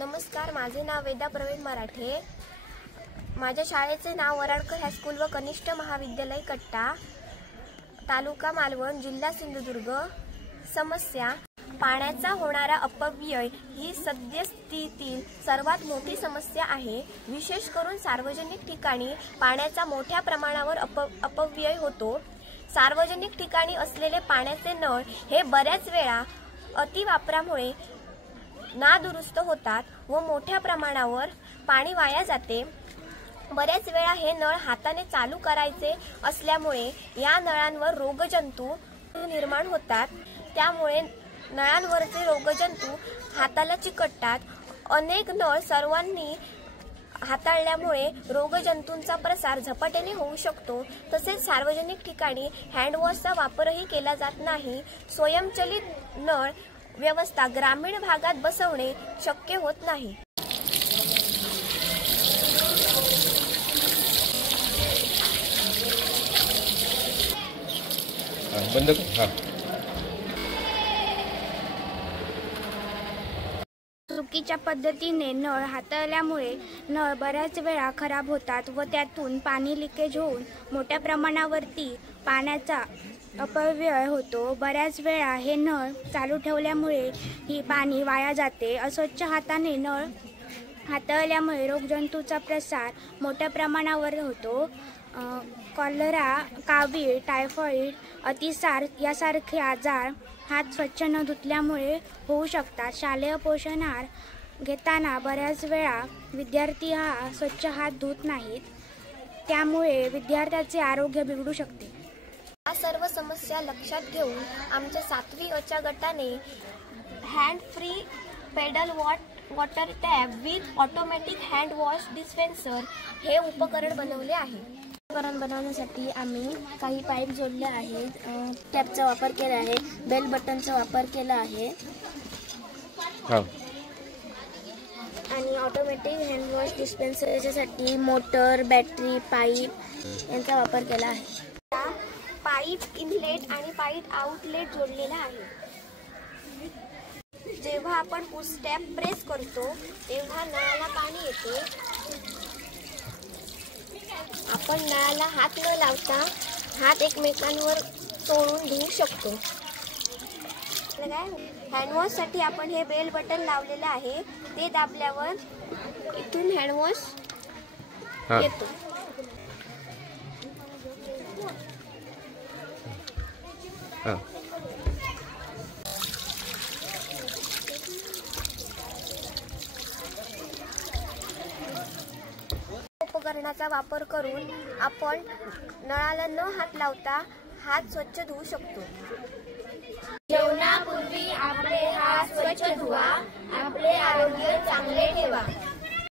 नमस्कार, माझे नाव वेदा प्रवीण मराठे। माझ्या शाळेचे नाव वराडकर हायस्कूल व कनिष्ठ महाविद्यालय कट्टा, तालुका मालवण, जिल्हा सिंधुदुर्ग। समस्या: पाण्याचा होणारा अपव्यय ही सद्यस्थितीतील सर्वात मोठी समस्या आहे। विशेष करून सार्वजनिक ठिकाणी पाण्याचा मोठ्या प्रमाणावर अपव्यय होतो। सार्वजनिक ठिकाणी असलेले पाण्याचे नळ हे बऱ्याच वेळा अतिवापरामुळे नादुरुस्त होतात व मोठ्या प्रमाणावर पाणी वाया जाते। बऱ्याच वेळा हे नळ हाताने चालू करायचे असल्यामुळे या नळांवर रोगजंतू निर्माण होतात। त्यामुळे नळांवरचे रोगजंतू हाताला चिकटतात। अनेक नळ सर्वांनी हाताळल्यामुळे रोगजंतूंचा प्रसार झपाट्याने होऊ शकतो। तसेच सार्वजनिक ठिकाणी हँडवॉशचा वापरही केला जात नाही। स्वयंचलित नळ व्यवस्था ग्रामीण भागात बसवणे शक्य होत नाही। चुकीच्या पद्धतीने नळ हाताळल्यामुळे नळ बऱ्याच वेळा खराब होतात व त्यातून पाणी लिकेज होऊन मोठ्या प्रमाणावरती पाण्याचा अपव्यय होतो। बऱ्याच वेळा हे नळ चालू ठेवल्यामुळे ही पाणी वाया जाते। अस्वच्छ हाताने नळ हाताळल्यामुळे रोगजंतूचा प्रसार मोठ्या प्रमाणावर होतो। कॉलरा, कावीळ, टायफॉइड, अतिसार यासारखे आजार हात स्वच्छ न धुतल्यामुळे होऊ शकतात। शालेय पोषण आहार घेताना बऱ्याच वेळा विद्यार्थी स्वच्छ हात धुत नाहीत, त्यामुळे विद्यार्थ्याचे आरोग्य बिघडू शकते। या सर्व समस्या लक्षात घेऊन आमच्या 7वी अ च्या गटाने hand free pedal water tap with automatic hand wash dispenser हे उपकरण बनवले आहे। उपकरण बनवण्यासाठी आम्ही काही पाईप जोडले आहेत, टॅपचा वापर केला आहे, बेल बटनचा वापर केला आहे आणि ऑटोमॅटिक हँड वॉश डिस्पेन्सर याच्यासाठी मोटर, बॅटरी, पाईप यांचा वापर केला आहे। पाईप इनलेट आणि पाईप आउटलेट जोडलेला आहे। जेव्हा आपण पुश टॅप प्रेस करतो तेव्हा नळाला पाणी येते। आपण नळाला हात न लावता हात एकमेकांवर चोळून धुवू शकतो। हँडवॉश साठी आपण हे बेल बटन लावलेले आहे, ते दाबल्यावर इथून हँडवॉश येतो। उपकरणाचा वापर करून आपण नळाला न हात लावता हात स्वच्छ धुवू शकतो। जेवणापूर्वी आपले हात स्वच्छ धुवा, आपले आरोग्य चांगले ठेवा।